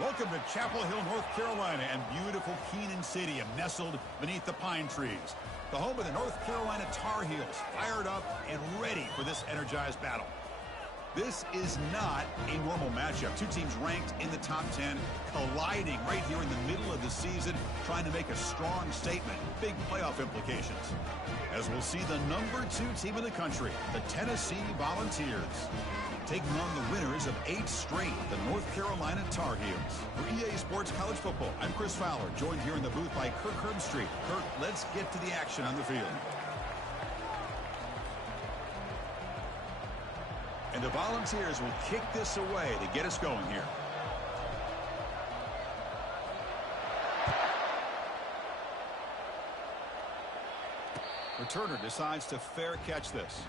Welcome to Chapel Hill, North Carolina, and beautiful Keenan Stadium, nestled beneath the pine trees. The home of the North Carolina Tar Heels, fired up and ready for this energized battle. This is not a normal matchup. Two teams ranked in the top 10, colliding right here in the middle of the season, trying to make a strong statement. Big playoff implications. As we'll see the number 2 team in the country, the Tennessee Volunteers, taking on the winners of 8 straight, the North Carolina Tar Heels. For EA Sports College Football, I'm Chris Fowler, joined here in the booth by Kirk Herbstreit. Kirk, let's get to the action on the field. And the Volunteers will kick this away to get us going here. Returner decides to fair catch this.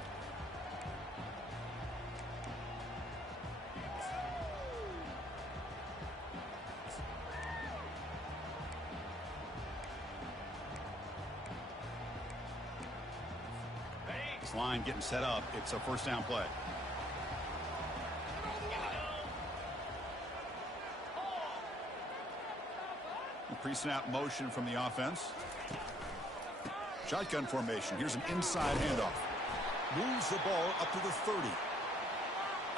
This line getting set up. It's a first down play. Pre-snap motion from the offense. Shotgun formation. Here's an inside handoff. Moves the ball up to the 30.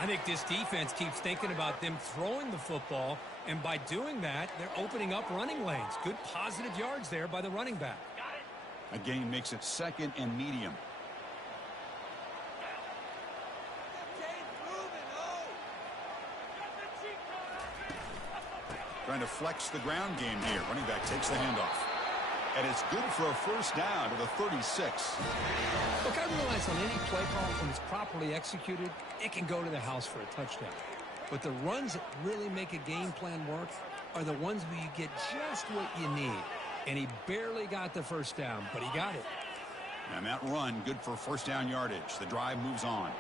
I think this defense keeps thinking about them throwing the football, and by doing that, they're opening up running lanes. Good positive yards there by the running back. A gain makes it 2nd and medium. Trying to flex the ground game here. Running back takes the handoff. And it's good for a first down to the 36. Look, I realize on any play call, when it's properly executed, it can go to the house for a touchdown. But the runs that really make a game plan work are the ones where you get just what you need. And he barely got the first down, but he got it. And that run, good for first down yardage. The drive moves on.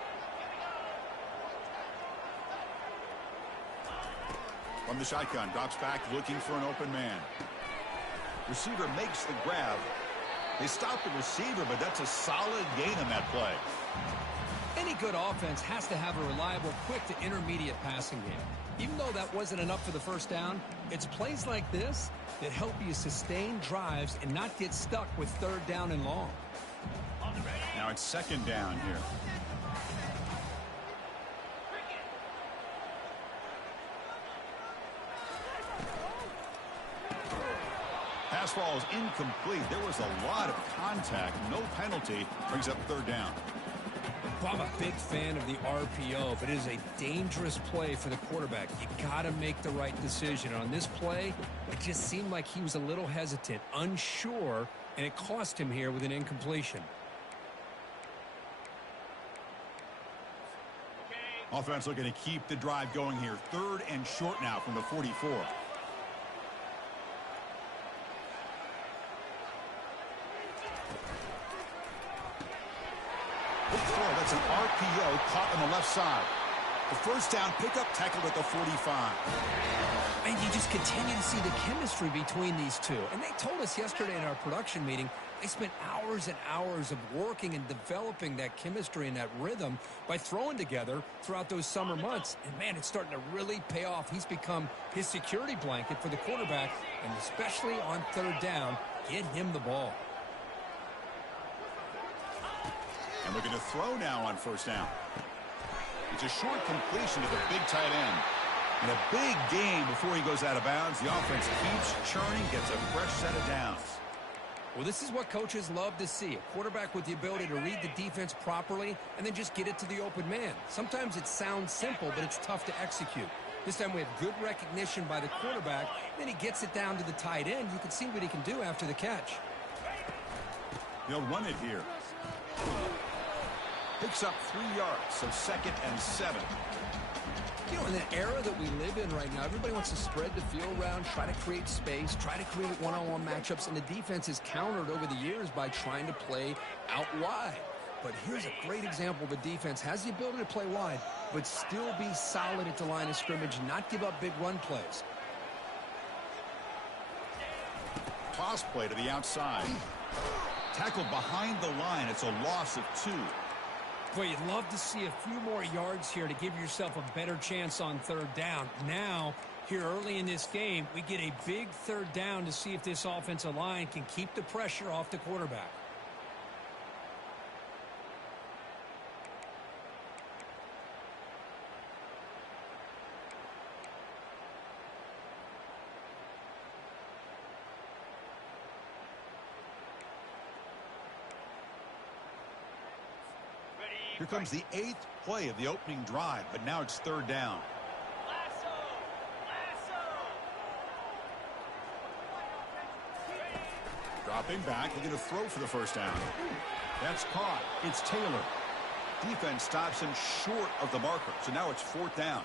From the shotgun, drops back looking for an open man. Receiver makes the grab. They stop the receiver, but that's a solid gain on that play. Any good offense has to have a reliable, quick to intermediate passing game. Even though that wasn't enough for the first down, it's plays like this that help you sustain drives and not get stuck with 3rd down and long. Now it's 2nd down here. Pass ball is incomplete. There was a lot of contact. No penalty. Brings up 3rd down. Well, I'm a big fan of the RPO, but it is a dangerous play for the quarterback. You got to make the right decision. On this play, it just seemed like he was a little hesitant, unsure, and it cost him here with an incompletion. Offense looking to keep the drive going here. 3rd and short now from the 44. That's an RPO caught on the left side. The first down pickup tackled at the 45. And you just continue to see the chemistry between these two. And they told us yesterday in our production meeting, they spent hours and hours of working and developing that chemistry and that rhythm by throwing together throughout those summer months. And, man, it's starting to really pay off. He's become his security blanket for the quarterback, and especially on 3rd down, get him the ball. And looking to throw now on first down. It's a short completion to the big tight end. And a big gain before he goes out of bounds. The offense keeps churning, gets a fresh set of downs. Well, this is what coaches love to see. A quarterback with the ability to read the defense properly and then just get it to the open man. Sometimes it sounds simple, but it's tough to execute. This time we have good recognition by the quarterback. Then he gets it down to the tight end. You can see what he can do after the catch. They'll run it here. Picks up 3 yards, so 2nd and 7. You know, in the era that we live in right now, everybody wants to spread the field around, try to create space, try to create one-on-one matchups, and the defense is countered over the years by trying to play out wide. But here's a great example of a defense has the ability to play wide, but still be solid at the line of scrimmage, not give up big run plays. Toss play to the outside. Tackled behind the line. It's a loss of 2. Boy, you'd love to see a few more yards here to give yourself a better chance on 3rd down. Now, Here early in this game, we get a big third down to see if this offensive line can keep the pressure off the quarterback. Here comes the 8th play of the opening drive, but now it's third down. Dropping back, he's going to throw for the first down. That's caught. It's Taylor. Defense stops him short of the marker, so now it's fourth down.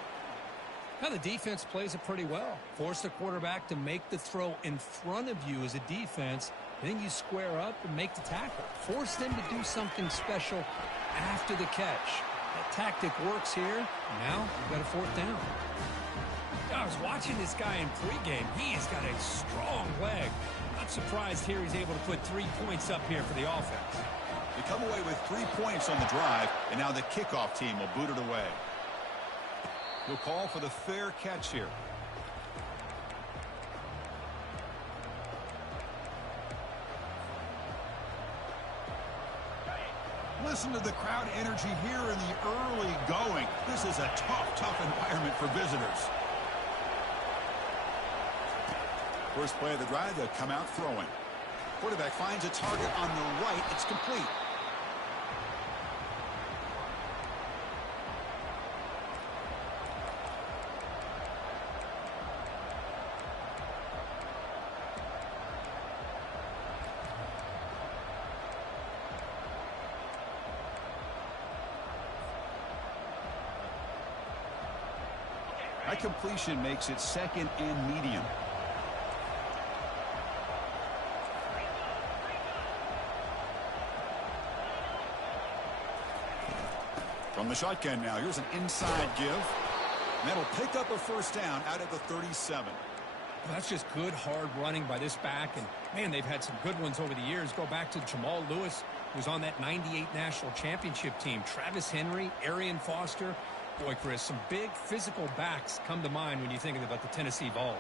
Now the defense plays it pretty well. Force the quarterback to make the throw in front of you as a defense. Then you square up and make the tackle. Force them to do something special after the catch. That tactic works here. Now you've got a fourth down. I was watching this guy in pregame. He has got a strong leg. Not surprised here he's able to put 3 points up here for the offense. They come away with 3 points on the drive, and now the kickoff team will boot it away. He'll call for the fair catch here. Listen to the crowd energy here in the early going. This is a tough environment for visitors. First play of the drive, they'll come out throwing. Quarterback finds a target on the right. It's complete. That completion makes it second and medium. From the shotgun now, here's an inside give. And that'll pick up a first down out at the 37. Well, that's just good, hard running by this back. And, man, they've had some good ones over the years. Go back to Jamal Lewis, who's on that 98 national championship team. Travis Henry, Arian Foster. Boy, Chris, some big physical backs come to mind when you think about the Tennessee Vols.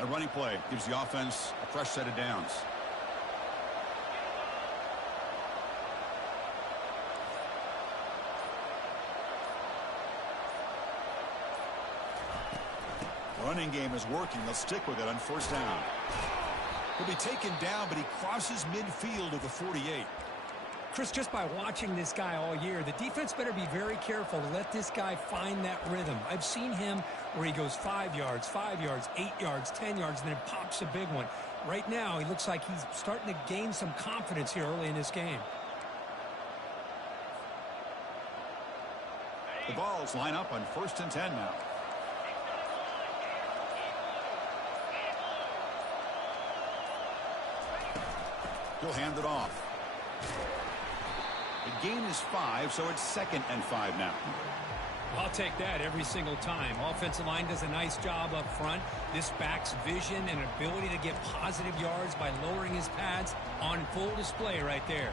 A running play gives the offense a fresh set of downs. Running game is working. They'll stick with it on first down. He'll be taken down, but he crosses midfield of the 48. Chris, just by watching this guy all year, the defense better be very careful to let this guy find that rhythm. I've seen him where he goes 5 yards, 8 yards, 10 yards, and then pops a big one. Right now, he looks like he's starting to gain some confidence here early in this game. The Vols line up on 1st and 10 now. He'll hand it off. The gain is 5, so it's 2nd and 5 now. I'll take that every single time. Offensive line does a nice job up front. This back's vision and ability to get positive yards by lowering his pads on full display right there.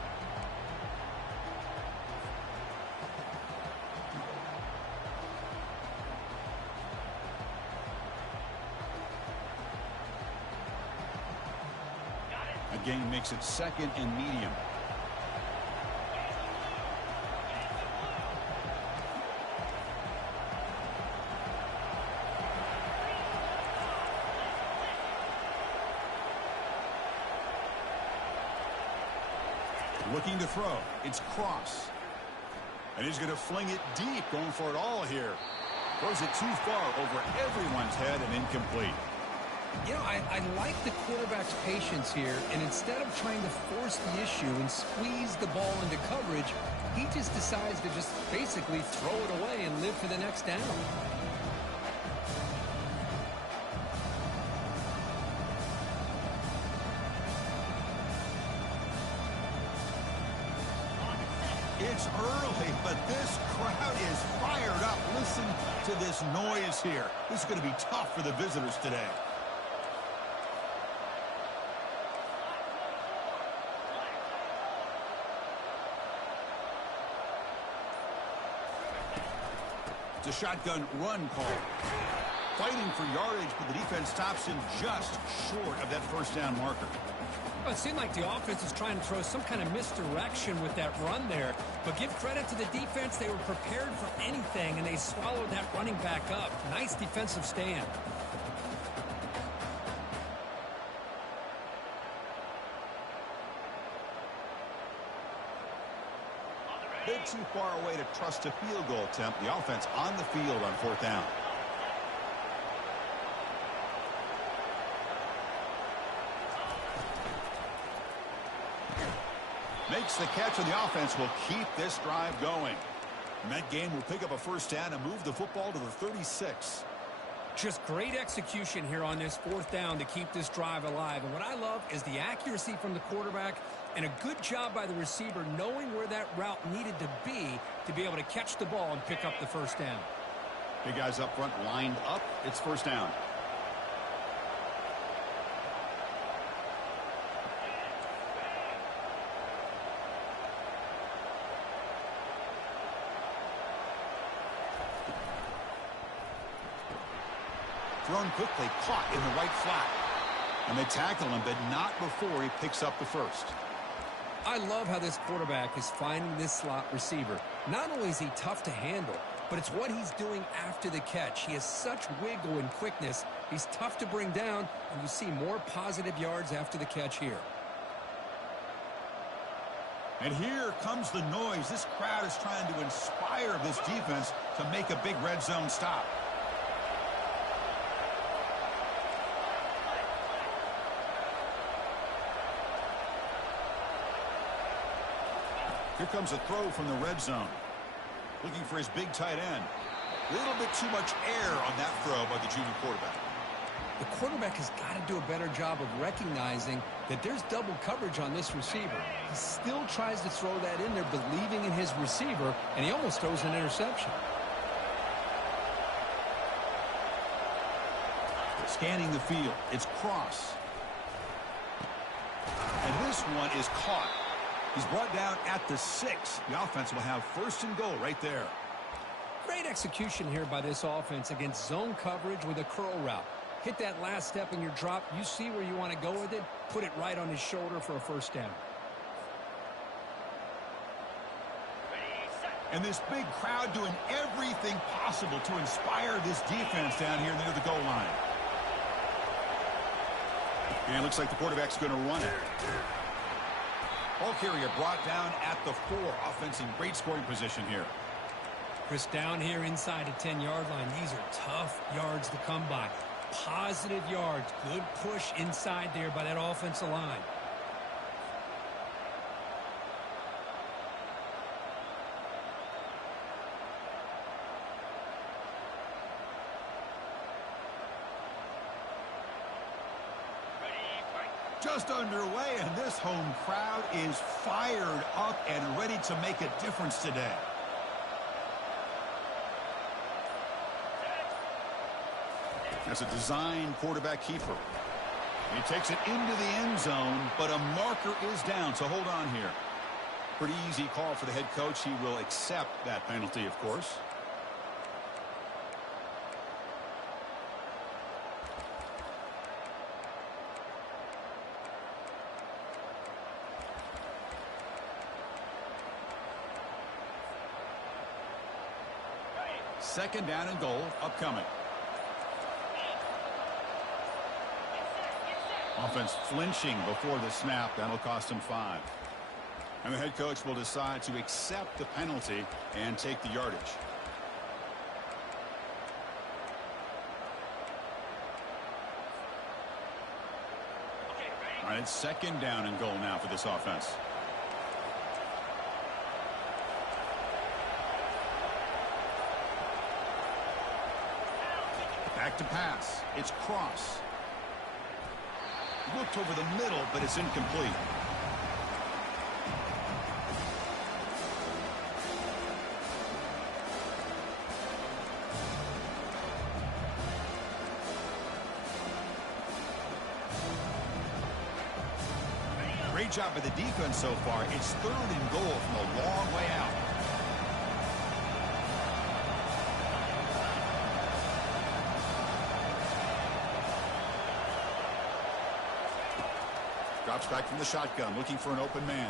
A gain makes it 2nd and medium. Looking to throw. It's Cross. And he's going to fling it deep, going for it all here. Throws it too far over everyone's head and incomplete. You know, I like the quarterback's patience here, and instead of trying to force the issue and squeeze the ball into coverage, he just decides to just basically throw it away and live for the next down. It's early, but this crowd is fired up. Listen to this noise here. This is going to be tough for the visitors today. It's a shotgun run call. Fighting for yardage, but the defense stops him just short of that first down marker. Well, it seemed like the offense was trying to throw some kind of misdirection with that run there. But give credit to the defense. They were prepared for anything, and they swallowed that running back up. Nice defensive stand. Bit too far away to trust a field goal attempt. The offense on the field on fourth down. Makes the catch, and the offense will keep this drive going. And that game will pick up a first down and move the football to the 36. Just great execution here on this fourth down to keep this drive alive. And what I love is the accuracy from the quarterback and a good job by the receiver knowing where that route needed to be able to catch the ball and pick up the first down. Big guys up front lined up. It's first down. Thrown quickly, caught in the right flat. And they tackle him, but not before he picks up the first. I love how this quarterback is finding this slot receiver. Not only is he tough to handle, but it's what he's doing after the catch. He has such wiggle and quickness. He's tough to bring down, and you see more positive yards after the catch here. And here comes the noise. This crowd is trying to inspire this defense to make a big red zone stop. Here comes a throw from the red zone. Looking for his big tight end. A little bit too much air on that throw by the junior quarterback. The quarterback has got to do a better job of recognizing that there's double coverage on this receiver. He still tries to throw that in there, believing in his receiver, and he almost throws an interception. Scanning the field. It's cross. And this one is caught. He's brought down at the 6. The offense will have first and goal right there. Great execution here by this offense against zone coverage with a curl route. Hit that last step in your drop. You see where you want to go with it. Put it right on his shoulder for a first down. And this big crowd doing everything possible to inspire this defense down here near the goal line. And it looks like the quarterback's going to run it. Ball carrier brought down at the 4. Offense in great scoring position here. Chris, down here inside the 10-yard line. These are tough yards to come by. Positive yards. Good push inside there by that offensive line. Just underway, and this home crowd is fired up and ready to make a difference today. That's a design quarterback keeper. He takes it into the end zone, but a marker is down, so hold on here. Pretty easy call for the head coach. He will accept that penalty, of course. Second down and goal upcoming. Offense flinching before the snap. That'll cost him 5. And the head coach will decide to accept the penalty and take the yardage. All right, it's second down and goal now for this offense. Back to pass. It's cross. Looked over the middle, but it's incomplete. Great job by the defense so far. It's third and goal from a long way out. Drops back from the shotgun, looking for an open man.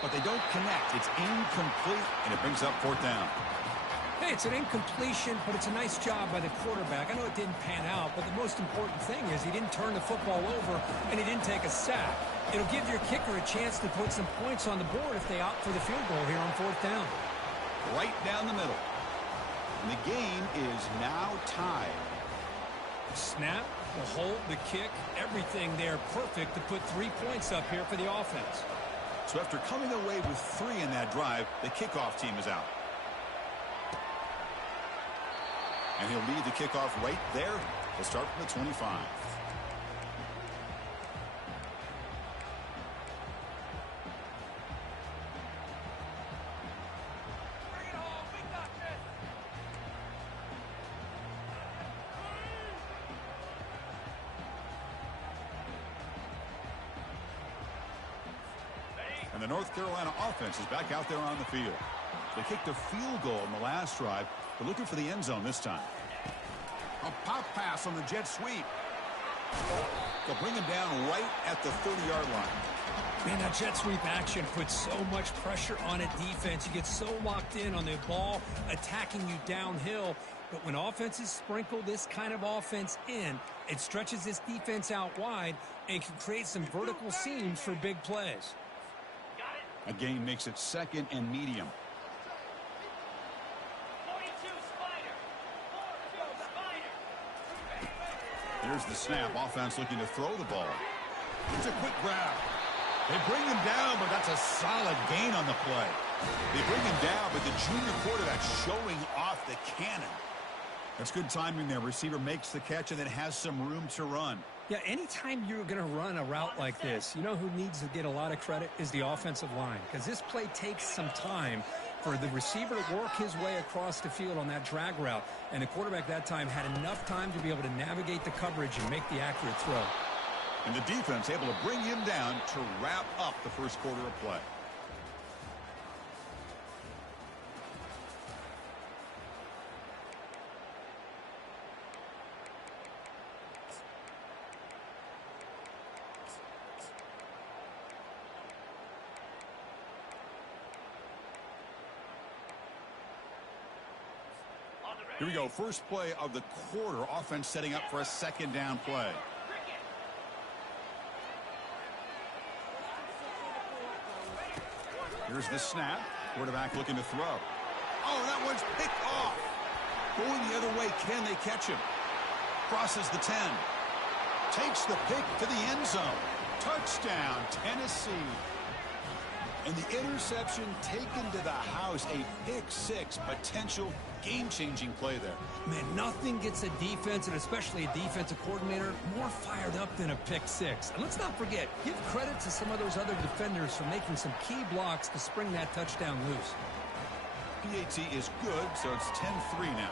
But they don't connect. It's incomplete, and it brings up fourth down. Hey, it's an incompletion, but it's a nice job by the quarterback. I know it didn't pan out, but the most important thing is he didn't turn the football over, and he didn't take a sack. It'll give your kicker a chance to put some points on the board if they opt for the field goal here on fourth down. Right down the middle. And the game is now tied. Snap, the hold, the kick, everything there perfect to put 3 points up here for the offense. So after coming away with 3 in that drive, the kickoff team is out. And he'll lead the kickoff right there. He'll start from the 25. And the North Carolina offense is back out there on the field. They kicked a field goal in the last drive. They're looking for the end zone this time. A pop pass on the jet sweep. They'll bring him down right at the 30-yard line. Man, that jet sweep action puts so much pressure on a defense. You get so locked in on the ball attacking you downhill. But when offenses sprinkle this kind of offense in, it stretches this defense out wide and can create some vertical seams for big plays. A gain makes it second and medium. Here's the snap. Offense looking to throw the ball. It's a quick grab. They bring him down, but that's a solid gain on the play. They bring him down, but the junior quarterback showing off the cannon. That's good timing there. Receiver makes the catch and then has some room to run. Yeah, anytime you're going to run a route like this, you know who needs to get a lot of credit is the offensive line, because this play takes some time for the receiver to work his way across the field on that drag route, and the quarterback that time had enough time to be able to navigate the coverage and make the accurate throw. And the defense able to bring him down to wrap up the first quarter of play. Here we go. First play of the quarter. Offense setting up for a second down play. Here's the snap. Quarterback looking to throw. Oh, that one's picked off. Going the other way. Can they catch him? Crosses the 10. Takes the pick to the end zone. Touchdown, Tennessee. And the interception taken to the house. A pick six. Potential game-changing play there. Man, nothing gets a defense, and especially a defensive coordinator, more fired up than a pick six. And let's not forget, give credit to some of those other defenders for making some key blocks to spring that touchdown loose. PAT is good, so it's 10-3 now.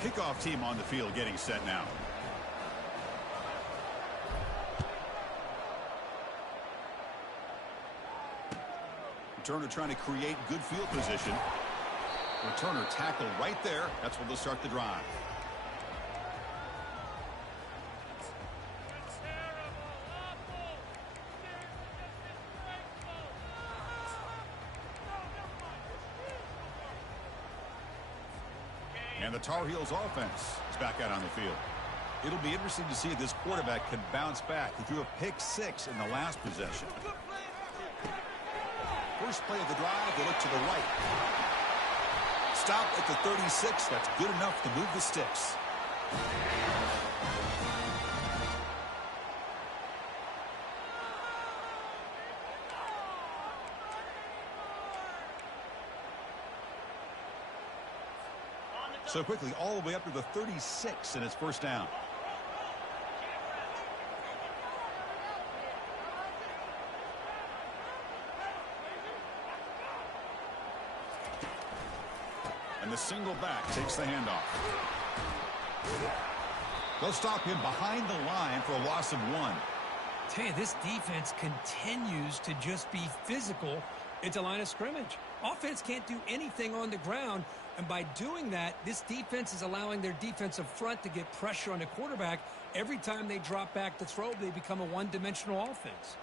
Kickoff team on the field getting set now. Returner trying to create good field position. Returner tackle right there. That's where they'll start the drive. And the Tar Heels offense is back out on the field. It'll be interesting to see if this quarterback can bounce back. He threw a pick six in the last possession. First play of the drive, they look to the right. Stop at the 36. That's good enough to move the sticks. So quickly, all the way up to the 36, and it's first down. And the single back takes the handoff. They'll stop him behind the line for a loss of 1. Tell you, this defense continues to just be physical at the line of scrimmage. Offense can't do anything on the ground, and by doing that, this defense is allowing their defensive front to get pressure on the quarterback. Every time they drop back to throw, they become a one-dimensional offense.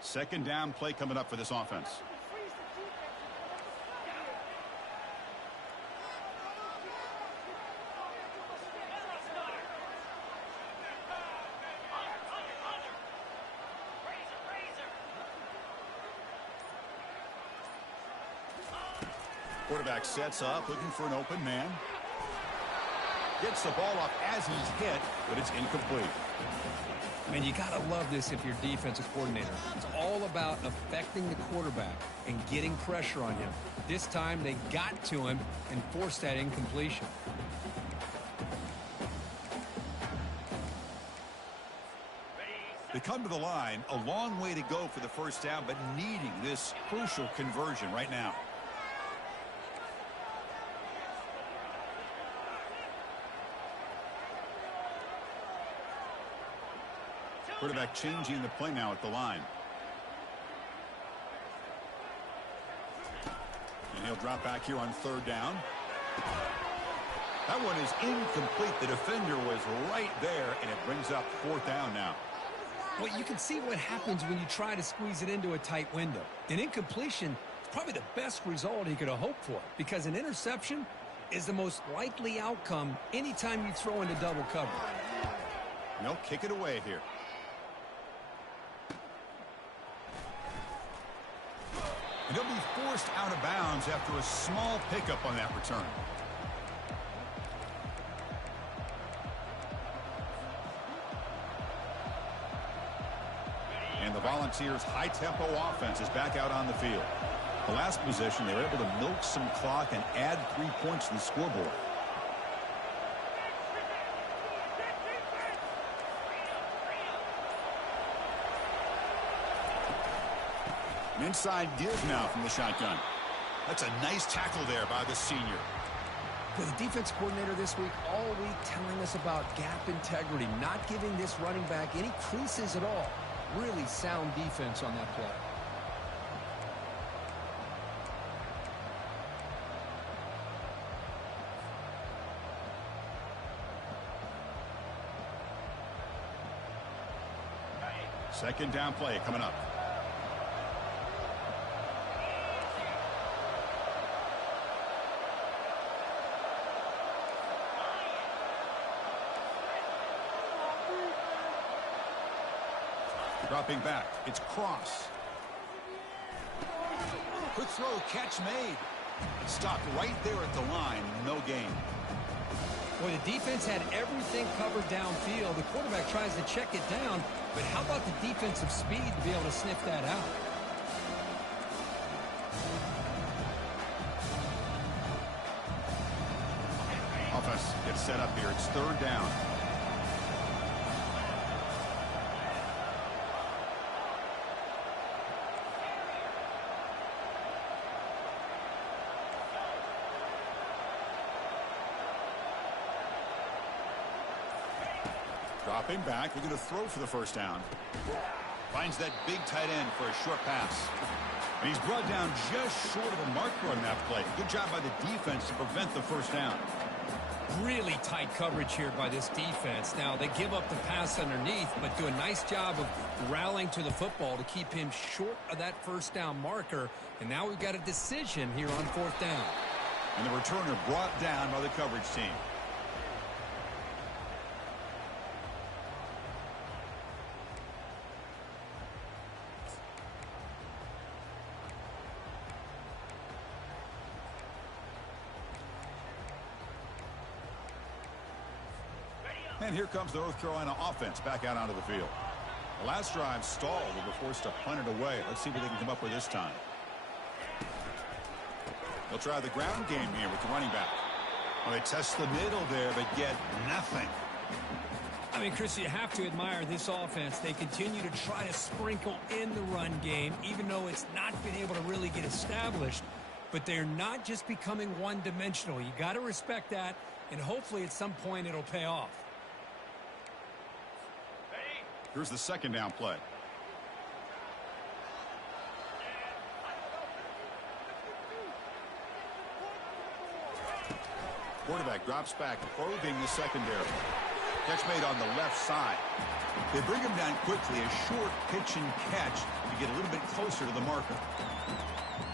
Second down play coming up for this offense. Quarterback sets up, looking for an open man. Gets the ball off as he's hit, but it's incomplete. Man, you got to love this if you're defensive coordinator. It's all about affecting the quarterback and getting pressure on him. This time, they got to him and forced that incompletion. They come to the line, a long way to go for the first down, but needing this crucial conversion right now. Quarterback changing the play now at the line. And he'll drop back here on third down. That one is incomplete. The defender was right there, and it brings up fourth down now. Well, you can see what happens when you try to squeeze it into a tight window. An incompletion is probably the best result he could have hoped for, because an interception is the most likely outcome anytime you throw into double cover. No, kick it away here. And he'll be forced out of bounds after a small pickup on that return. And the Volunteers' high-tempo offense is back out on the field. The last possession, they were able to milk some clock and add 3 points to the scoreboard. An inside give now from the shotgun. That's a nice tackle there by the senior. For the defense coordinator this week, all week telling us about gap integrity, not giving this running back any creases at all. Really sound defense on that play. Second down play coming up. Dropping back, it's Cross. Quick throw, catch made. Stopped right there at the line, no gain. Well, the defense had everything covered downfield. The quarterback tries to check it down, but how about the defensive speed to be able to sniff that out? Offense gets set up here. It's third down. Dropping back, looking to throw for the first down. Finds that big tight end for a short pass. And he's brought down just short of the marker on that play. Good job by the defense to prevent the first down. Really tight coverage here by this defense. Now, they give up the pass underneath, but do a nice job of rallying to the football to keep him short of that first down marker. And now we've got a decision here on fourth down. And the returner brought down by the coverage team. And here comes the North Carolina offense back out onto the field. The last drive stalled. They were forced to punt it away. Let's see what they can come up with this time. They'll try the ground game here with the running back. Well, they test the middle there, but get nothing. I mean, Chris, you have to admire this offense. They continue to try to sprinkle in the run game, even though it's not been able to really get established. but they're not just becoming one-dimensional. You got to respect that, and hopefully at some point it'll pay off. Here's the second down play. Quarterback drops back, probing the secondary. Catch made on the left side. They bring him down quickly, a short pitch and catch to get a little bit closer to the marker.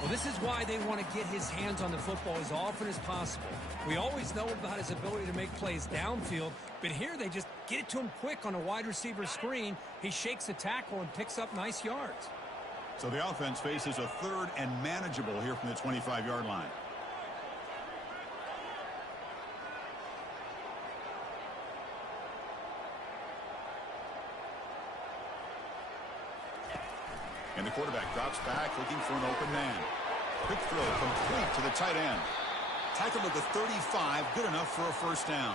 Well, this is why they want to get his hands on the football as often as possible. We always know about his ability to make plays downfield, but here they just get it to him quick on a wide receiver screen. He shakes the tackle and picks up nice yards. So the offense faces a third and manageable here from the 25-yard line. And the quarterback drops back looking for an open man. Quick throw complete to the tight end. Tackled at the 35, good enough for a first down.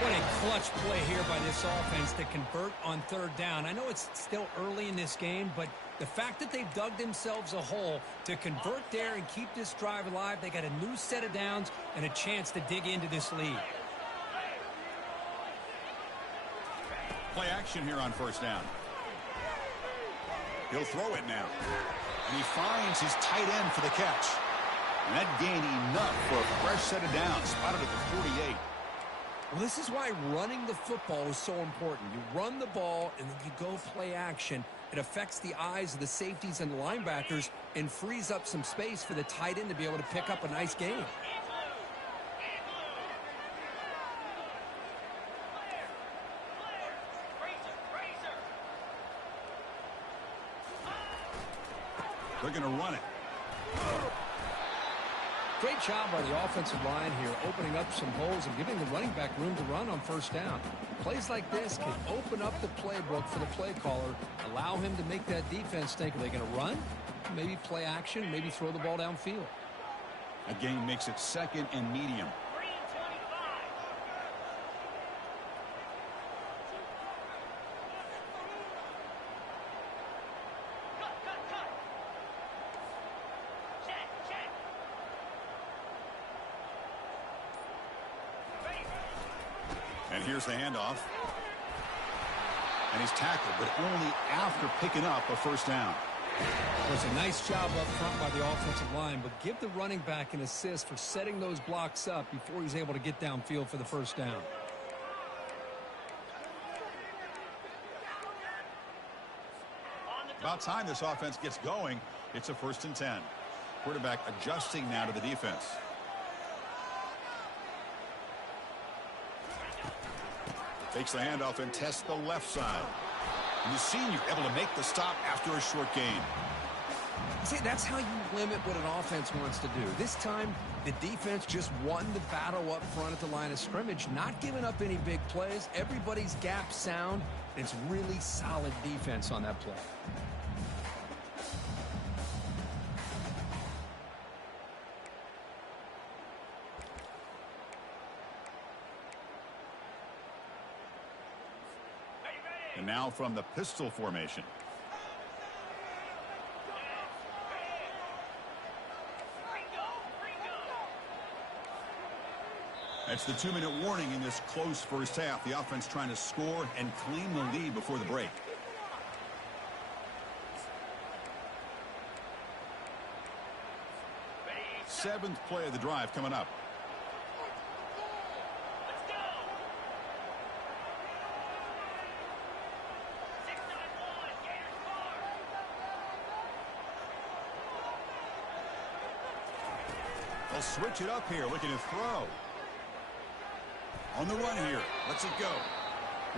What a clutch play here by this offense to convert on third down. I know it's still early in this game, but the fact that they've dug themselves a hole to convert there and keep this drive alive, they got a new set of downs and a chance to dig into this lead. Play action here on first down. He'll throw it now. And he finds his tight end for the catch. And that gained enough for a fresh set of downs. Spotted at the 48. Well, this is why running the football is so important. You run the ball, and then you go play action. It affects the eyes of the safeties and the linebackers and frees up some space for the tight end to be able to pick up a nice gain. They're going to run it. Great job by the offensive line here, opening up some holes and giving the running back room to run on first down. Plays like this can open up the playbook for the play caller, allow him to make that defense think, are they going to run? Maybe play action, maybe throw the ball downfield. A gain makes it second and medium. And here's the handoff. And he's tackled, but only after picking up a first down. It was a nice job up front by the offensive line, but give the running back an assist for setting those blocks up before he's able to get downfield for the first down. About time this offense gets going. It's a 1st and 10. Quarterback adjusting now to the defense. Takes the handoff and tests the left side. And the senior able to make the stop after a short gain. See, that's how you limit what an offense wants to do. This time, the defense just won the battle up front at the line of scrimmage, not giving up any big plays. Everybody's gap sound. It's really solid defense on that play. And now from the pistol formation. That's the 2-minute warning in this close first half. The offense trying to score and claim the lead before the break. Seventh play of the drive coming up. They'll switch it up here, looking to throw. On the run here, lets it go.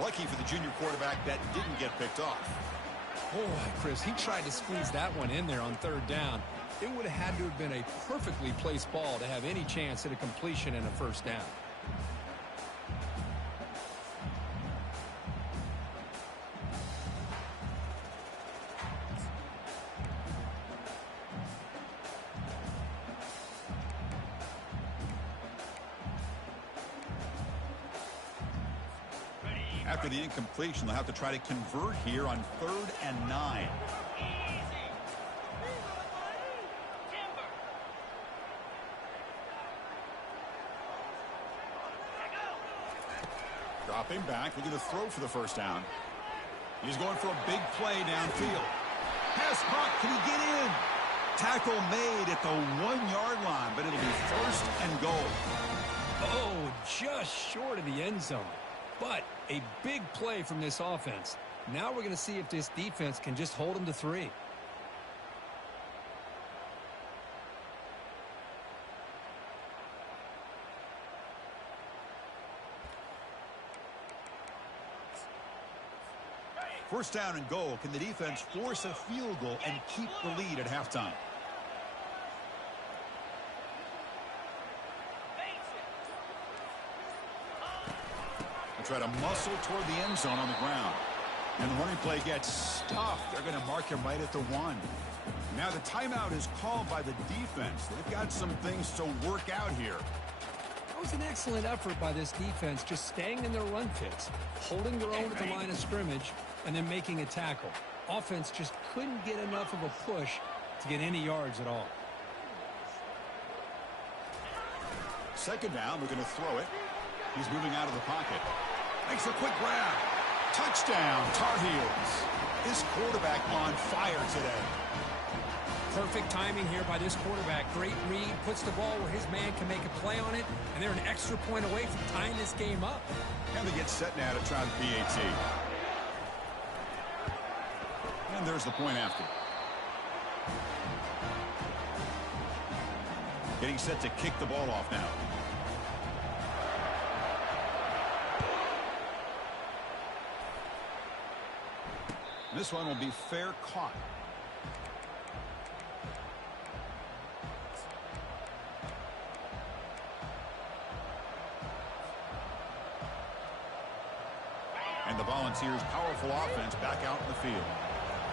Lucky for the junior quarterback that didn't get picked off. Boy, Chris, he tried to squeeze that one in there on third down. It would have had to have been a perfectly placed ball to have any chance at a completion and a first down. After the incompletion, they'll have to try to convert here on 3rd and 9. Dropping back, looking to throw for the first down. He's going for a big play downfield. Pass caught, can he get in? Tackle made at the 1-yard line, but it'll be first and goal. Oh, just short of the end zone. But a big play from this offense. Now we're going to see if this defense can just hold them to 3. First down and goal. Can the defense force a field goal and keep the lead at halftime? They try to muscle toward the end zone on the ground. And the running play gets stuffed. They're going to mark him right at the 1. Now the timeout is called by the defense. They've got some things to work out here. That was an excellent effort by this defense, just staying in their run fits, holding their own at the line of scrimmage, and then making a tackle. Offense just couldn't get enough of a push to get any yards at all. Second down, we're going to throw it. He's moving out of the pocket. Makes a quick grab. Touchdown, Tar Heels. His quarterback on fire today. Perfect timing here by this quarterback. Great read, puts the ball where his man can make a play on it, and they're an extra point away from tying this game up. And they get set now to try the PAT. And there's the point after. Getting set to kick the ball off now. This one will be fair caught. And the Volunteers' powerful offense back out in the field.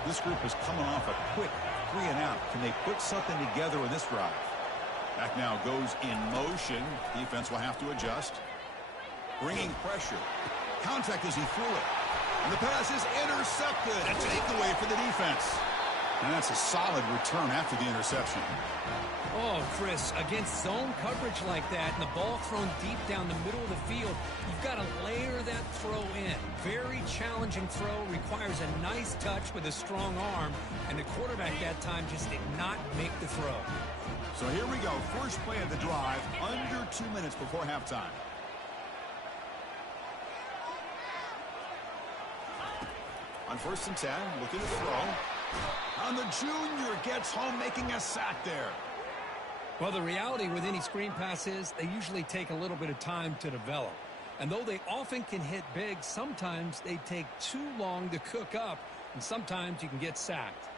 This group is coming off a quick 3-and-out. Can they put something together in this drive? Back now goes in motion. Defense will have to adjust. Bringing pressure. Contact as he threw it. And the pass is intercepted. A takeaway for the defense. And that's a solid return after the interception. Oh, Chris, against zone coverage like that and the ball thrown deep down the middle of the field, you've got to layer that throw in. Very challenging throw, requires a nice touch with a strong arm, and the quarterback that time just did not make the throw. So here we go. First play of the drive, under 2 minutes before halftime. On 1st and 10, looking to throw. And the junior gets home, making a sack there. Well, the reality with any screen pass is they usually take a little bit of time to develop. And though they often can hit big, sometimes they take too long to cook up, and sometimes you can get sacked.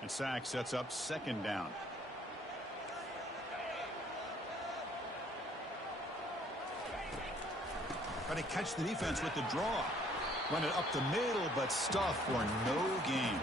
And sack sets up second down. Trying to catch the defense with the draw. Run it up the middle, but stuff for no gain.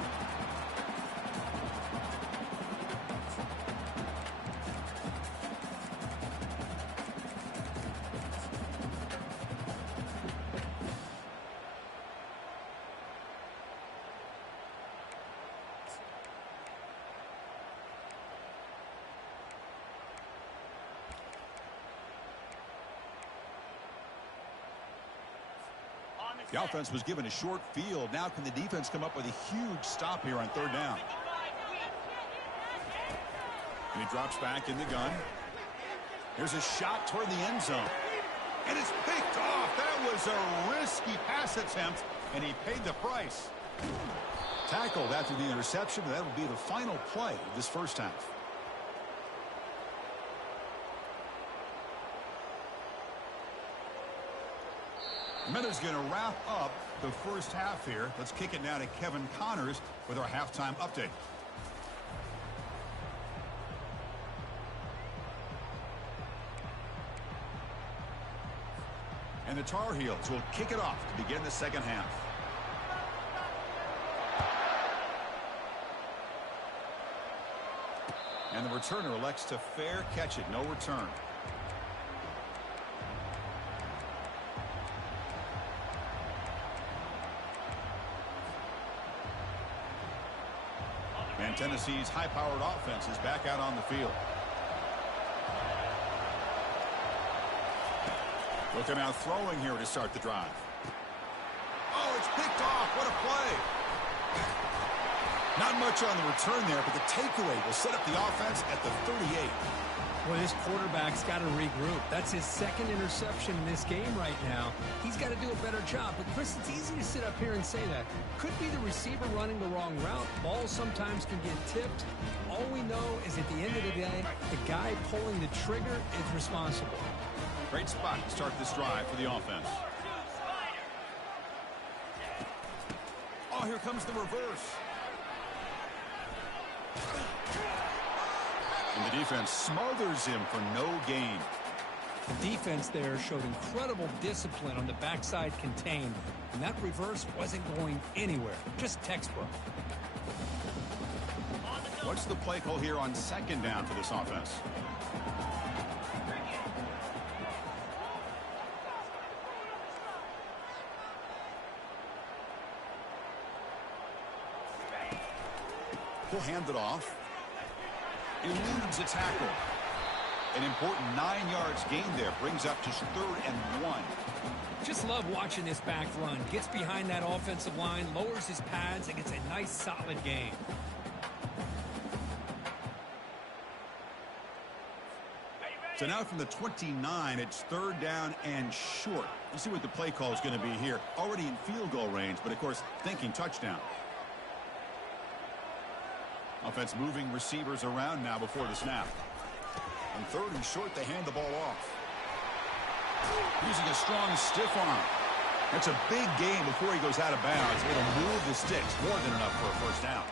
The offense was given a short field. Now can the defense come up with a huge stop here on third down? And he drops back in the gun. Here's a shot toward the end zone. And it's picked off. That was a risky pass attempt, and he paid the price. Tackled after the interception. That will be the final play of this first half. Minutes going to wrap up the first half here. Let's kick it now to Kevin Connors with our halftime update. And the Tar Heels will kick it off to begin the second half. And the returner elects to fair catch it. No return. And Tennessee's high-powered offense is back out on the field. Looking out throwing here to start the drive. Oh, it's picked off. What a play. Not much on the return there, but the takeaway will set up the offense at the 38. Well, this quarterback's got to regroup. That's his second interception in this game right now. He's got to do a better job. But, Chris, it's easy to sit up here and say that. Could be the receiver running the wrong route. Balls sometimes can get tipped. All we know is at the end of the day, the guy pulling the trigger is responsible. Great spot to start this drive for the offense. Oh, here comes the reverse. And the defense smothers him for no gain. The defense there showed incredible discipline on the backside contain, and that reverse wasn't going anywhere. Just textbook. What's the play call here on second down for this offense? He'll hand it off. Eludes a tackle. An important 9 yards gain there. Brings up just 3rd and 1. Just love watching this back run. Gets behind that offensive line, lowers his pads, and gets a nice solid gain. So now from the 29, it's 3rd down and short. We'll see what the play call is going to be here. Already in field goal range, but of course thinking touchdown. Offense moving receivers around now before the snap. On 3rd and short, they hand the ball off. Using a strong stiff arm. That's a big gain before he goes out of bounds. It'll move the sticks more than enough for a first down.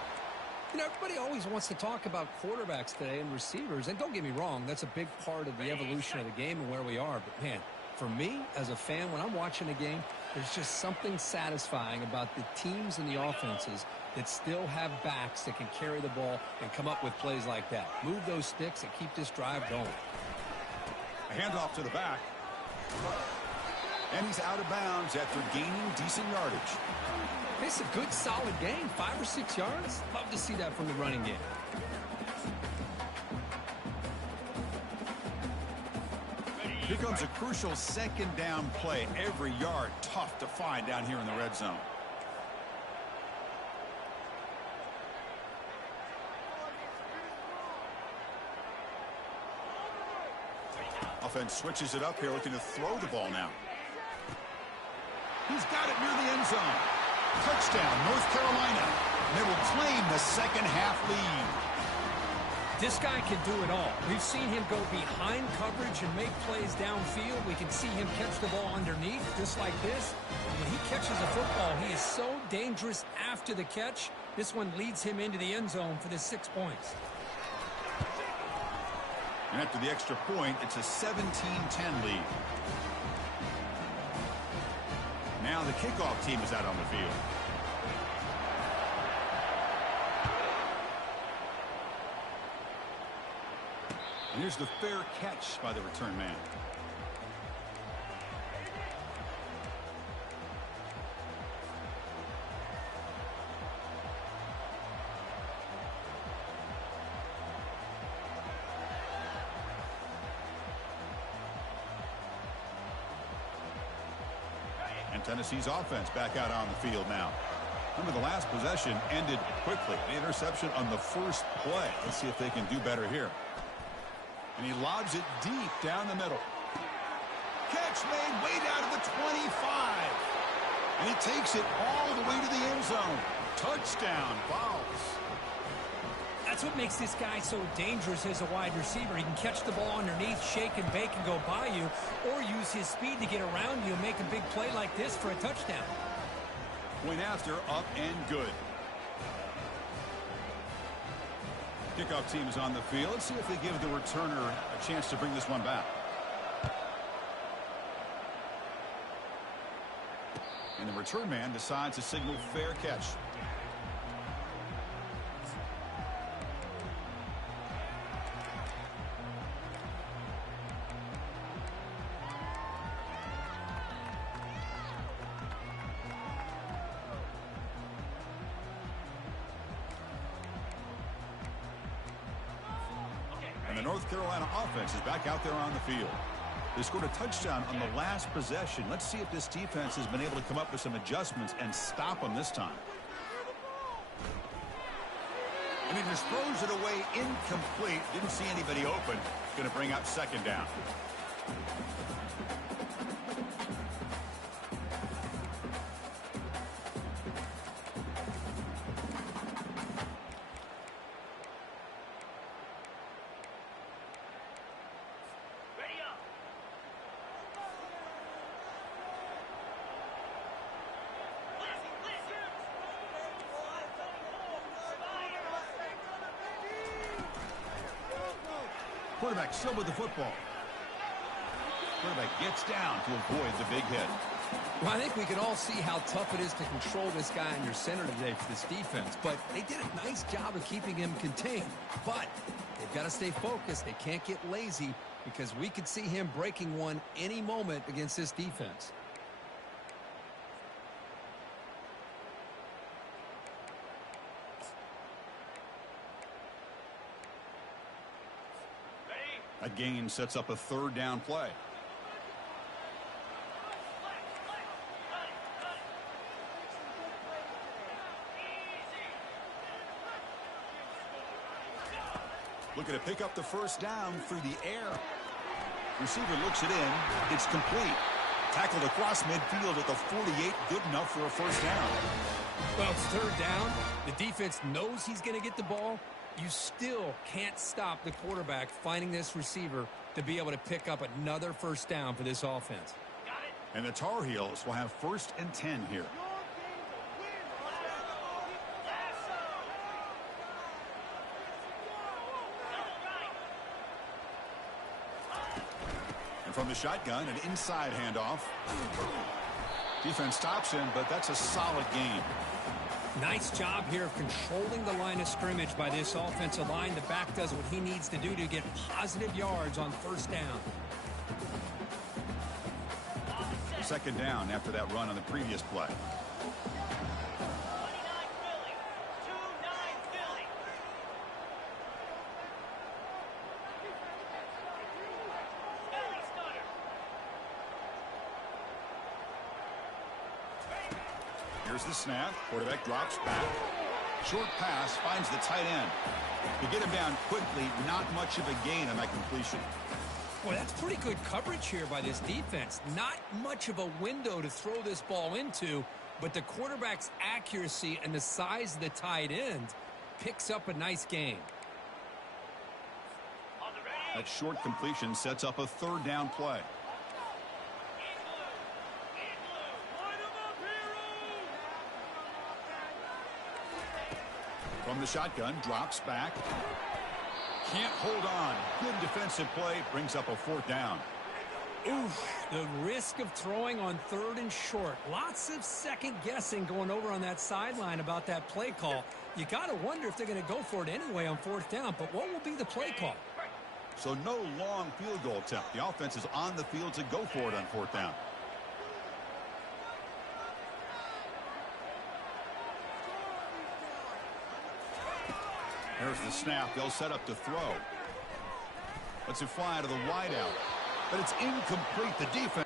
You know, everybody always wants to talk about quarterbacks today and receivers. And don't get me wrong, that's a big part of the evolution of the game and where we are. But, man, for me as a fan, when I'm watching a game, there's just something satisfying about the teams and the offenses that still have backs that can carry the ball and come up with plays like that. Move those sticks and keep this drive going. A handoff to the back. And he's out of bounds after gaining decent yardage. It's a good, solid gain, 5 or 6 yards. Love to see that from the running game. Here comes a crucial 2nd down play. Every yard tough to find down here in the red zone. Offense switches it up here, looking to throw the ball now. He's got it near the end zone. Touchdown, North Carolina. They will claim the second half lead. This guy can do it all. We've seen him go behind coverage and make plays downfield. We can see him catch the ball underneath, just like this. When he catches a football, he is so dangerous after the catch. This one leads him into the end zone for the 6 points. And after the extra point, it's a 17-10 lead. Now the kickoff team is out on the field. And here's the fair catch by the return man. And Tennessee's offense back out on the field now. Remember, the last possession ended quickly. The interception on the first play. Let's see if they can do better here. And he lobs it deep down the middle. Catch made way down to the 25. And he takes it all the way to the end zone. Touchdown, Vols. That's what makes this guy so dangerous as a wide receiver. He can catch the ball underneath, shake and bake and go by you, or use his speed to get around you and make a big play like this for a touchdown. Point after, up and good. Kickoff team is on the field. Let's see if they give the returner a chance to bring this one back. And the return man decides to signal fair catch. the North Carolina offense is back out there on the field. They scored a touchdown on the last possession. Let's see if this defense has been able to come up with some adjustments and stop them this time. And he just throws it away incomplete. Didn't see anybody open. Going to bring up second down. Quarterback still with the football. Quarterback gets down to avoid the big hit. Well, I think we can all see how tough it is to control this guy in your center today for this defense. But they did a nice job of keeping him contained. But they've got to stay focused. They can't get lazy because we could see him breaking one any moment against this defense. That gain sets up a third down play. Looking to pick up the first down through the air. Receiver looks it in. It's complete. Tackled across midfield at the 48. Good enough for a first down. Well, it's third down. The defense knows he's going to get the ball. You still can't stop the quarterback finding this receiver to be able to pick up another first down for this offense. And the Tar Heels will have 1st and 10 here. And from the shotgun, an inside handoff. Defense stops him, but that's a solid gain. Nice job here of controlling the line of scrimmage by this offensive line. The back does what he needs to do to get positive yards on first down. Second down after that run on the previous play. Here's the snap. Quarterback drops back. Short pass finds the tight end. To get him down quickly, not much of a gain on that completion. Well, that's pretty good coverage here by this defense. Not much of a window to throw this ball into, but the quarterback's accuracy and the size of the tight end picks up a nice gain. That short completion sets up a third down play. From the shotgun, drops back. Can't hold on. Good defensive play. Brings up a fourth down. Oof, the risk of throwing on third and short. Lots of second guessing going over on that sideline about that play call. You got to wonder if they're going to go for it anyway on fourth down, but what will be the play call? So no long field goal attempt. The offense is on the field to go for it on fourth down. There's the snap. They'll set up to throw. Let's it fly to the wideout. But it's incomplete. The defense.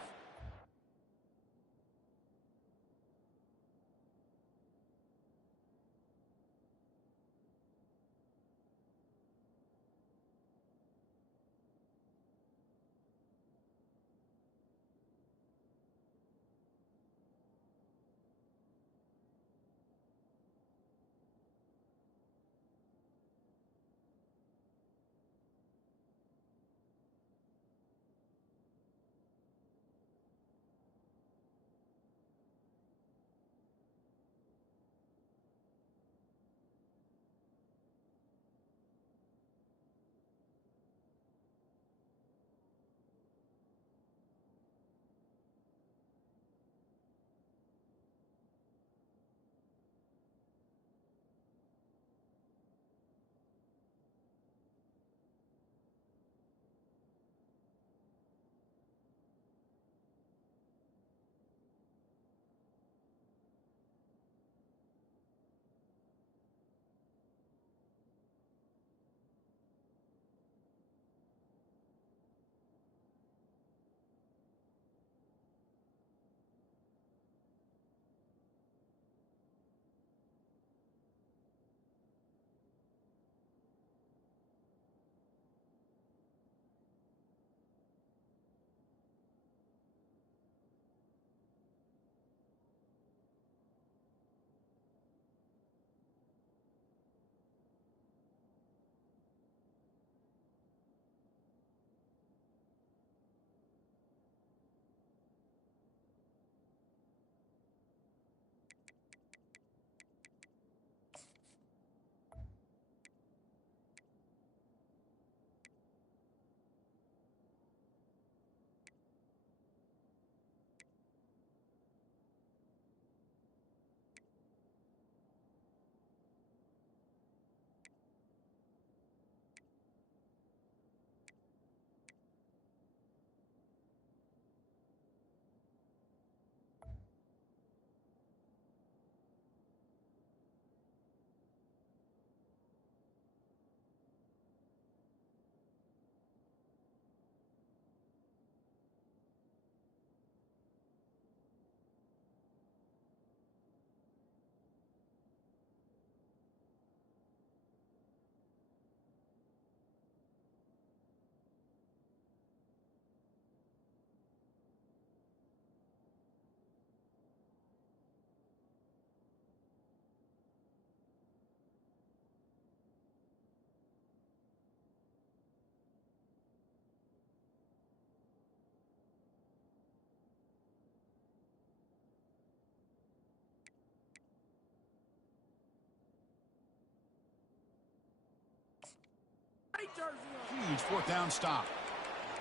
Huge fourth down stop.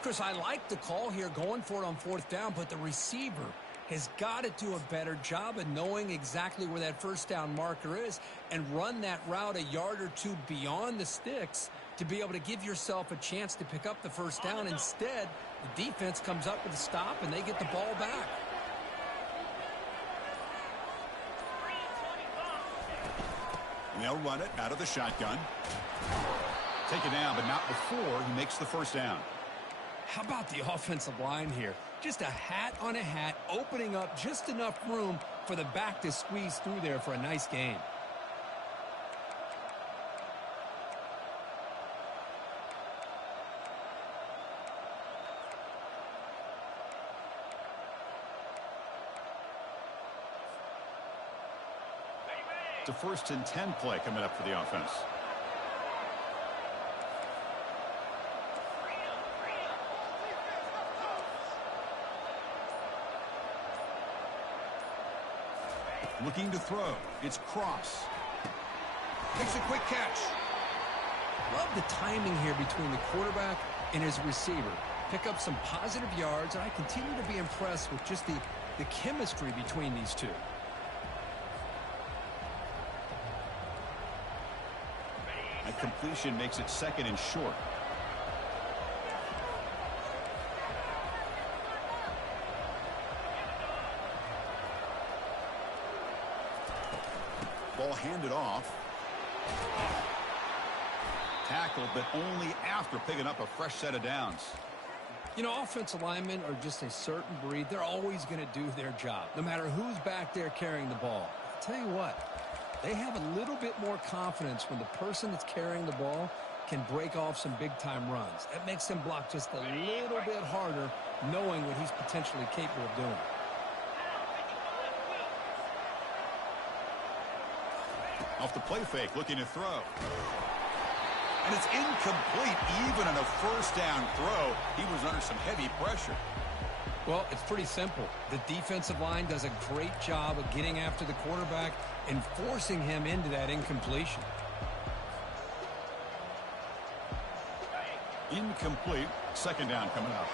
Chris, I like the call here going for it on fourth down, but the receiver has got to do a better job of knowing exactly where that first down marker is and run that route a yard or two beyond the sticks to be able to give yourself a chance to pick up the first down. Instead, the defense comes up with a stop and they get the ball back. And they'll run it out of the shotgun. Take it down, but not before he makes the first down. How about the offensive line here? Just a hat on a hat, opening up just enough room for the back to squeeze through there for a nice gain. It's a 1st and 10 play coming up for the offense. Looking to throw. It's Cross. Makes a quick catch. Love the timing here between the quarterback and his receiver. Pick up some positive yards, and I continue to be impressed with just the chemistry between these two. That completion makes it 2nd and short. Ball handed off. Tackled, but only after picking up a fresh set of downs. You know, offensive linemen are just a certain breed. They're always going to do their job, no matter who's back there carrying the ball. I'll tell you what, they have a little bit more confidence when the person that's carrying the ball can break off some big-time runs. That makes them block just a little bit harder, knowing what he's potentially capable of doing. Off the play fake, looking to throw. And it's incomplete. Even on a first down throw, he was under some heavy pressure. Well, it's pretty simple. The defensive line does a great job of getting after the quarterback and forcing him into that incompletion. Incomplete. 2nd down coming up.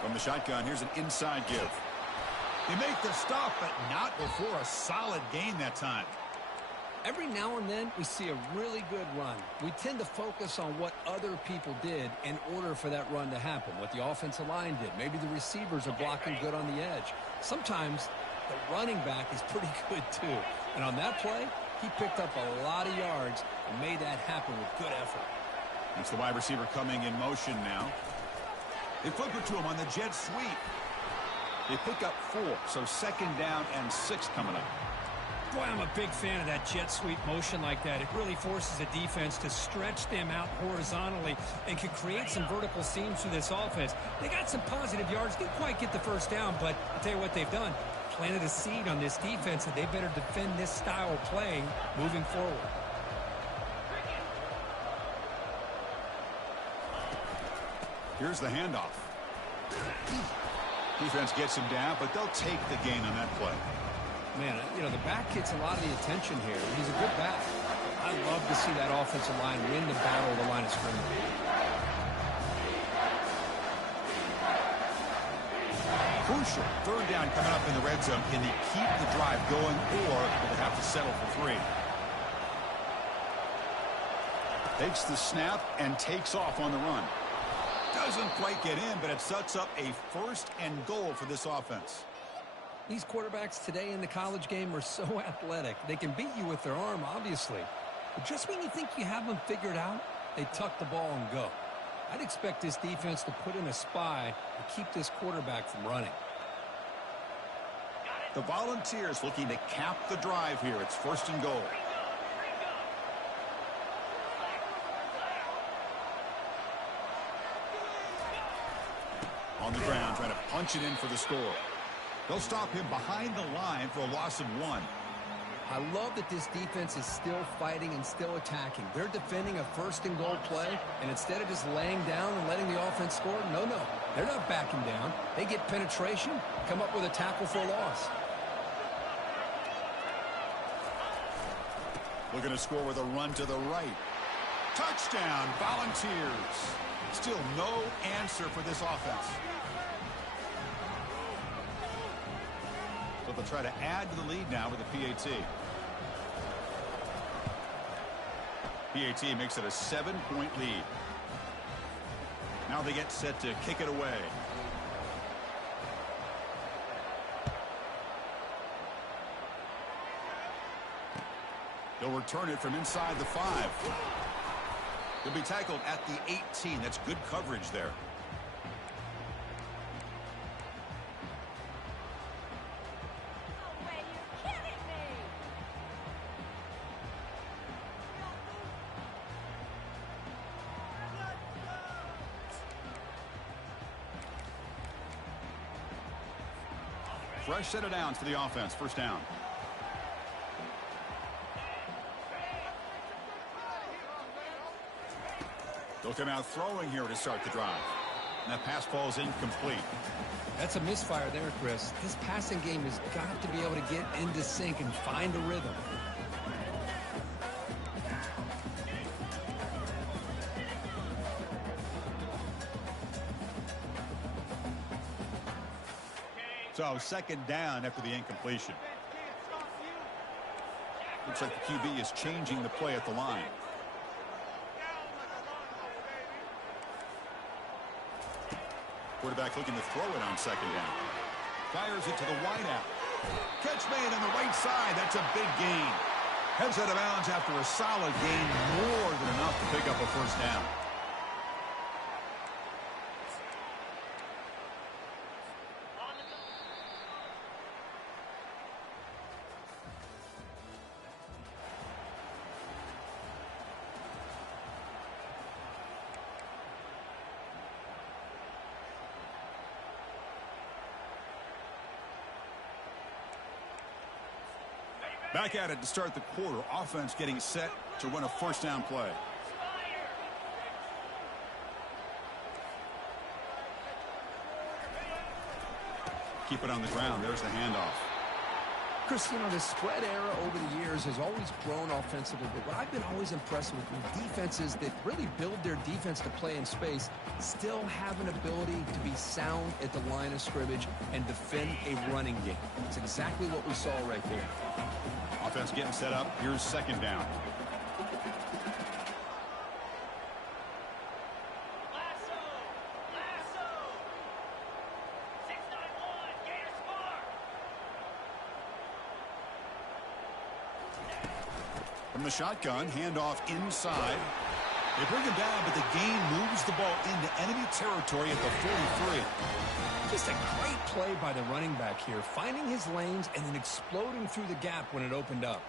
From the shotgun, here's an inside give. They make the stop, but not before a solid gain that time. Every now and then, we see a really good run. We tend to focus on what other people did in order for that run to happen, what the offensive line did. Maybe the receivers are blocking good on the edge. Sometimes the running back is pretty good, too. And on that play, he picked up a lot of yards and made that happen with good effort. It's the wide receiver coming in motion now. They flip it to him on the jet sweep. They pick up 4, so 2nd down and 6 coming up. Boy, I'm a big fan of that jet sweep motion like that. It really forces the defense to stretch them out horizontally and can create some vertical seams through this offense. They got some positive yards, didn't quite get the first down, but I'll tell you what they've done. Planted a seed on this defense, and they better defend this style of play moving forward. Here's the handoff. Defense gets him down, but they'll take the gain on that play. Man, you know, the back gets a lot of the attention here. He's a good back. I love to see that offensive line win the battle of the line of scrimmage. Crucial 3rd down coming up in the red zone. Can they keep the drive going, or will they have to settle for 3? Takes the snap and takes off on the run. Doesn't quite get in, but it sets up a 1st and goal for this offense. These quarterbacks today in the college game are so athletic. They can beat you with their arm, obviously. But just when you think you have them figured out, they tuck the ball and go. I'd expect this defense to put in a spy to keep this quarterback from running. The Volunteers looking to cap the drive here. It's 1st and goal. On the ground, trying to punch it in for the score. They'll stop him behind the line for a loss of 1. I love that this defense is still fighting and still attacking. They're defending a 1st and goal play, and instead of just laying down and letting the offense score, no, they're not backing down. They get penetration, come up with a tackle for a loss. Looking to score with a run to the right. Touchdown, Volunteers. Still no answer for this offense. So they'll try to add to the lead now with the PAT. PAT makes it a 7-point lead. Now they get set to kick it away. They'll return it from inside the 5. He'll be tackled at the 18. That's good coverage there. Fresh set of downs for the offense. First down. They'll come out throwing here to start the drive. And that pass falls incomplete. That's a misfire there, Chris. This passing game has got to be able to get into sync and find a rhythm. So second down after the incompletion. Looks like the QB is changing the play at the line. Quarterback looking to throw it on second down. Fires it to the wideout. Catch made on the right side. That's a big gain. Heads out of bounds after a solid gain. More than enough to pick up a first down. Back at it to start the quarter. Offense getting set to run a first down play. Keep it on the ground. There's the handoff. Chris, you know, the spread era over the years has always grown offensively, but what I've been always impressed with defenses that really build their defense to play in space still have an ability to be sound at the line of scrimmage and defend a running game. It's exactly what we saw right there. Offense getting set up. Here's second down. From the shotgun, handoff inside. They bring him down, but the gain moves the ball into enemy territory at the 43. Just a great play by the running back here, finding his lanes and then exploding through the gap when it opened up.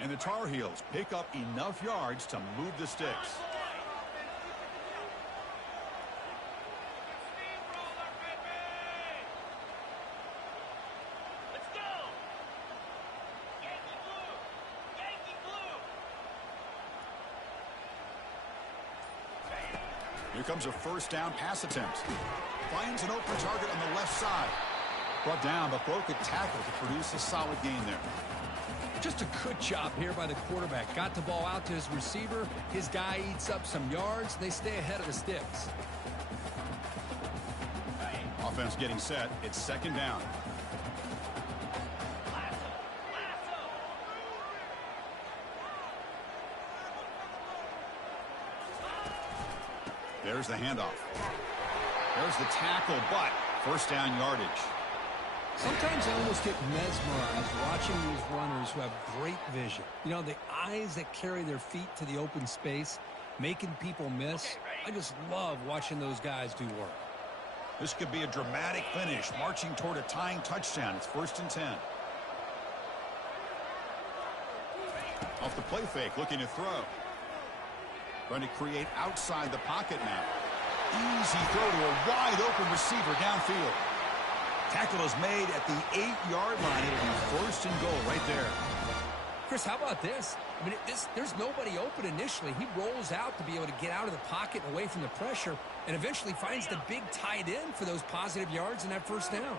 And the Tar Heels pick up enough yards to move the sticks. Here comes a first down pass attempt. Finds an open target on the left side. Brought down, but broke a tackle to produce a solid gain there. Just a good job here by the quarterback. Got the ball out to his receiver. His guy eats up some yards. They stay ahead of the sticks. Offense getting set. It's second down. There's the handoff. There's the tackle, but first down yardage. Sometimes I almost get mesmerized watching these runners who have great vision. You know, the eyes that carry their feet to the open space, making people miss. I just love watching those guys do work. This could be a dramatic finish, marching toward a tying touchdown. It's 1st and 10. Off the play fake, looking to throw. Trying to create outside the pocket now. Easy throw to a wide open receiver downfield. Tackle is made at the 8-yard line. It'll be 1st and goal right there. Chris, how about this? I mean, there's nobody open initially. He rolls out to be able to get out of the pocket and away from the pressure and eventually finds the big tight end for those positive yards and that first down.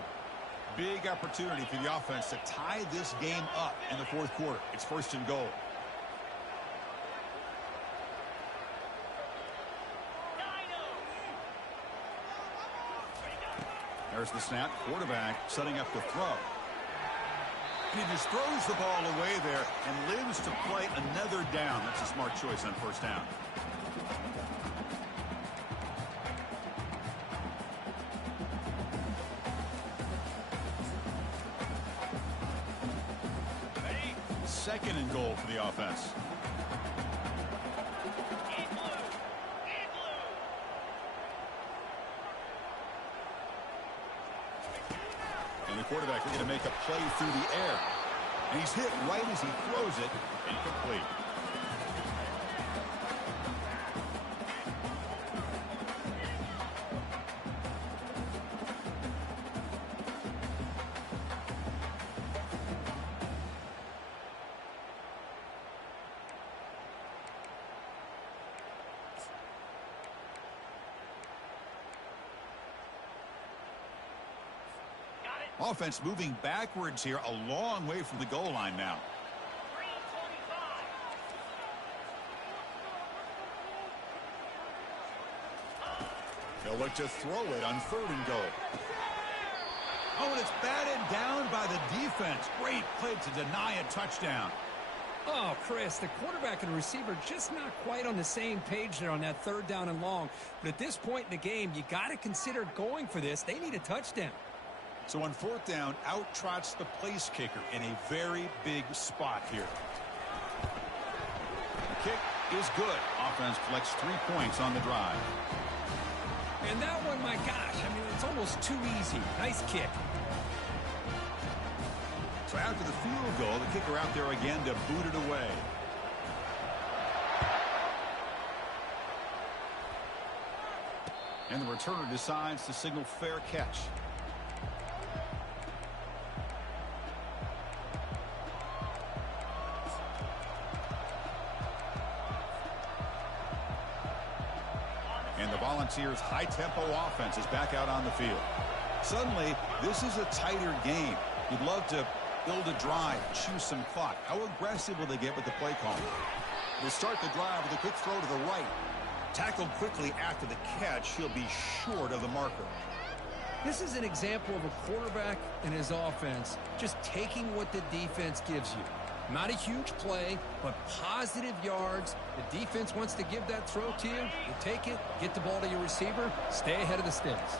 Big opportunity for the offense to tie this game up in the fourth quarter. It's first and goal. There's the snap. Quarterback setting up the throw. He just throws the ball away there and lives to play another down. That's a smart choice on first down. Second and goal for the offense. And the quarterback is going to make a play through the air. And he's hit right as he throws it. Incomplete. Offense moving backwards here, a long way from the goal line now. They'll look to throw it on third and goal. Oh, and it's batted down by the defense. Great play to deny a touchdown. Oh, Chris, the quarterback and receiver just not quite on the same page there on that third down and long. But at this point in the game, you got to consider going for this. They need a touchdown. So on fourth down, out trots the place kicker in a very big spot here. The kick is good. Offense collects 3 points on the drive. And that one, my gosh, I mean, it's almost too easy. Nice kick. So after the field goal, the kicker out there again to boot it away. And the returner decides to signal fair catch. And the Volunteers' high-tempo offense is back out on the field. Suddenly, this is a tighter game. You'd love to build a drive, choose some clock. How aggressive will they get with the play call? They start the drive with a quick throw to the right. Tackled quickly after the catch, he'll be short of the marker. This is an example of a quarterback and his offense just taking what the defense gives you. Not a huge play, but positive yards. The defense wants to give that throw to you. You take it, get the ball to your receiver, stay ahead of the sticks.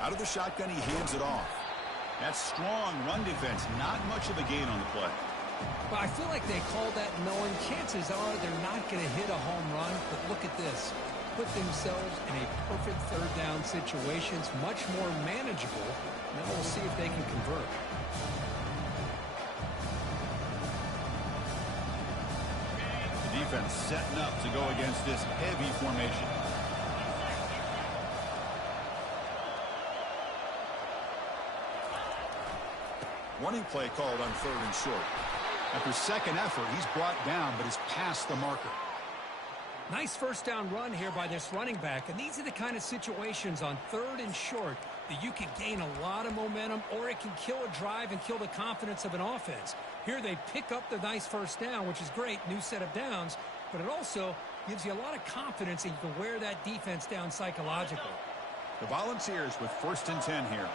Out of the shotgun, he hands it off. That strong run defense, not much of a gain on the play. Well, I feel like they call that knowing chances are they're not going to hit a home run. But look at this. Put themselves in a perfect third down situation. It's much more manageable. Now we'll see if they can convert. The defense setting up to go against this heavy formation. Running play called on third and short. After second effort, he's brought down, but is past the marker. Nice first down run here by this running back, and these are the kind of situations on third and short that you can gain a lot of momentum, or it can kill a drive and kill the confidence of an offense. Here they pick up the nice first down, which is great, new set of downs, but it also gives you a lot of confidence that you can wear that defense down psychologically. The Volunteers with first and 10 here.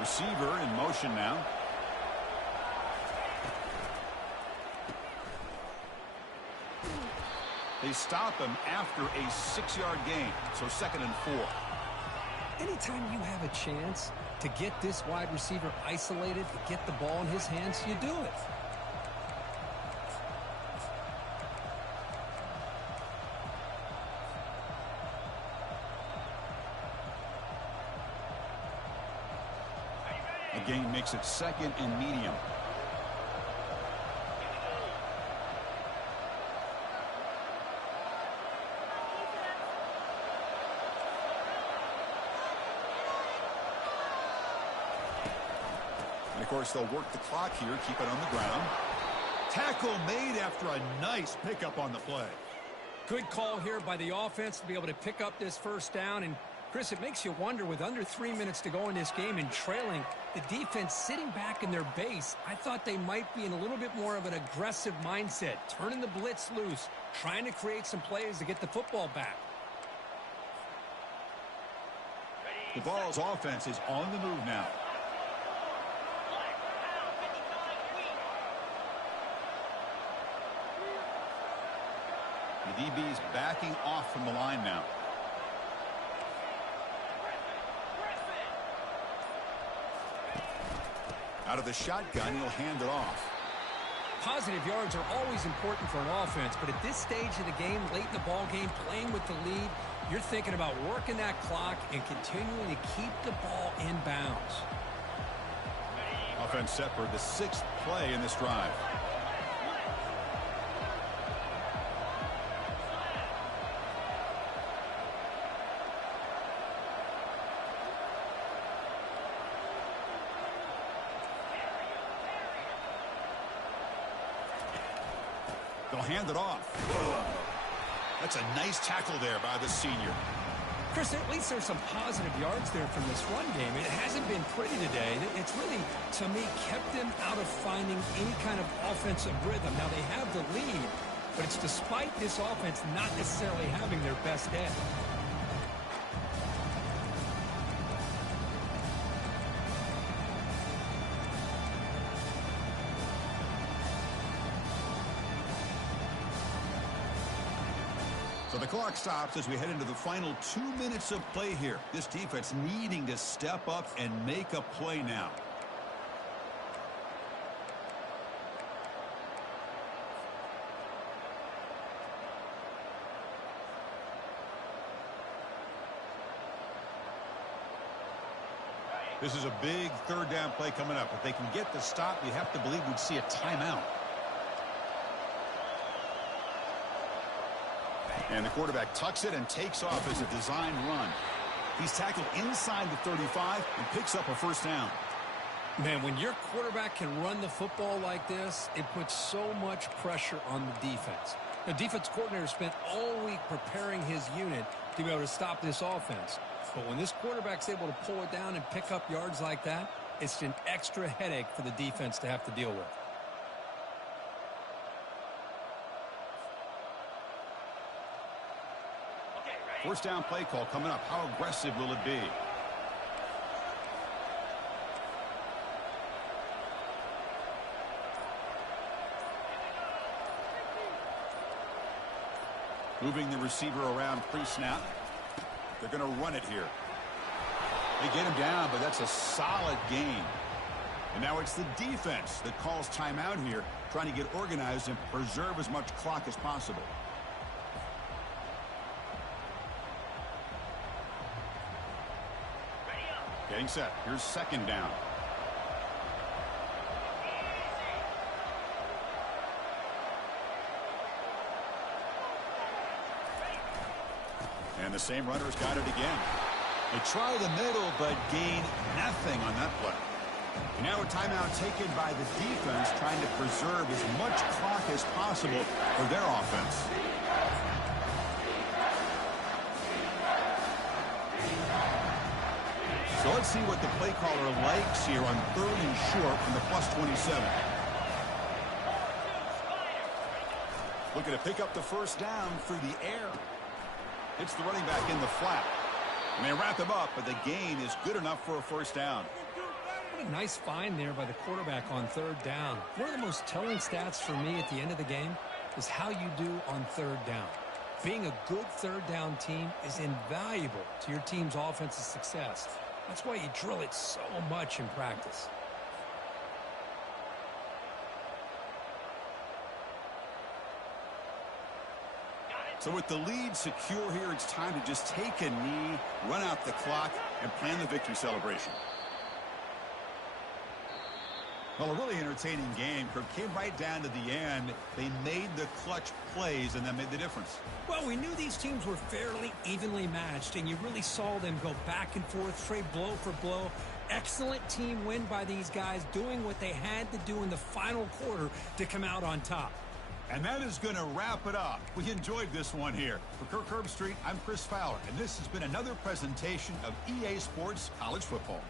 Receiver in motion now. They stop him after a 6-yard gain, so second and 4. Anytime you have a chance to get this wide receiver isolated, to get the ball in his hands, you do it. The gain makes it 2nd and medium. And, of course, they'll work the clock here, keep it on the ground. Tackle made after a nice pickup on the play. Good call here by the offense to be able to pick up this first down. And, Chris, it makes you wonder, with under 3 minutes to go in this game and trailing, the defense sitting back in their base, I thought they might be in a little bit more of an aggressive mindset, turning the blitz loose, trying to create some plays to get the football back. The Vols offense is on the move now. The DB's backing off from the line now. Out of the shotgun, he'll hand it off. Positive yards are always important for an offense, but at this stage of the game, late in the ball game, playing with the lead, you're thinking about working that clock and continuing to keep the ball in bounds. Offense set for the 6th play in this drive. They'll hand it off. That's a nice tackle there by the senior. Chris, at least there's some positive yards there from this run game. It hasn't been pretty today. It's really, to me, kept them out of finding any kind of offensive rhythm. Now, they have the lead, but it's despite this offense not necessarily having their best day. So the clock stops as we head into the final 2 minutes of play here. This defense needing to step up and make a play now. This is a big 3rd down play coming up. If they can get the stop, you have to believe we'd see a timeout. And the quarterback tucks it and takes off as a design run. He's tackled inside the 35 and picks up a first down. Man, when your quarterback can run the football like this, it puts so much pressure on the defense. The defense coordinator spent all week preparing his unit to be able to stop this offense. But when this quarterback's able to pull it down and pick up yards like that, it's an extra headache for the defense to have to deal with. First down play call coming up. How aggressive will it be? Moving the receiver around pre-snap. They're going to run it here. They get him down, but that's a solid gain. And now it's the defense that calls timeout here, trying to get organized and preserve as much clock as possible. Getting set. Here's 2nd down. And the same runner's got it again. They try the middle, but gain nothing on that play. And now a timeout taken by the defense, trying to preserve as much clock as possible for their offense. So let's see what the play caller likes here on 3rd and short from the +27. Looking to pick up the first down through the air. Hits the running back in the flat. And they wrap him up, but the gain is good enough for a first down. What a nice find there by the quarterback on 3rd down. One of the most telling stats for me at the end of the game is how you do on 3rd down. Being a good 3rd down team is invaluable to your team's offensive success. That's why you drill it so much in practice. So with the lead secure here, it's time to just take a knee, run out the clock, and plan the victory celebration. Well, a really entertaining game. Kirk came right down to the end. They made the clutch plays, and that made the difference. Well, we knew these teams were fairly evenly matched, and you really saw them go back and forth, trade blow for blow. Excellent team win by these guys, doing what they had to do in the final quarter to come out on top. And that is going to wrap it up. We enjoyed this one here. For Kirk Herbstreit, I'm Chris Fowler, and this has been another presentation of EA Sports College Football.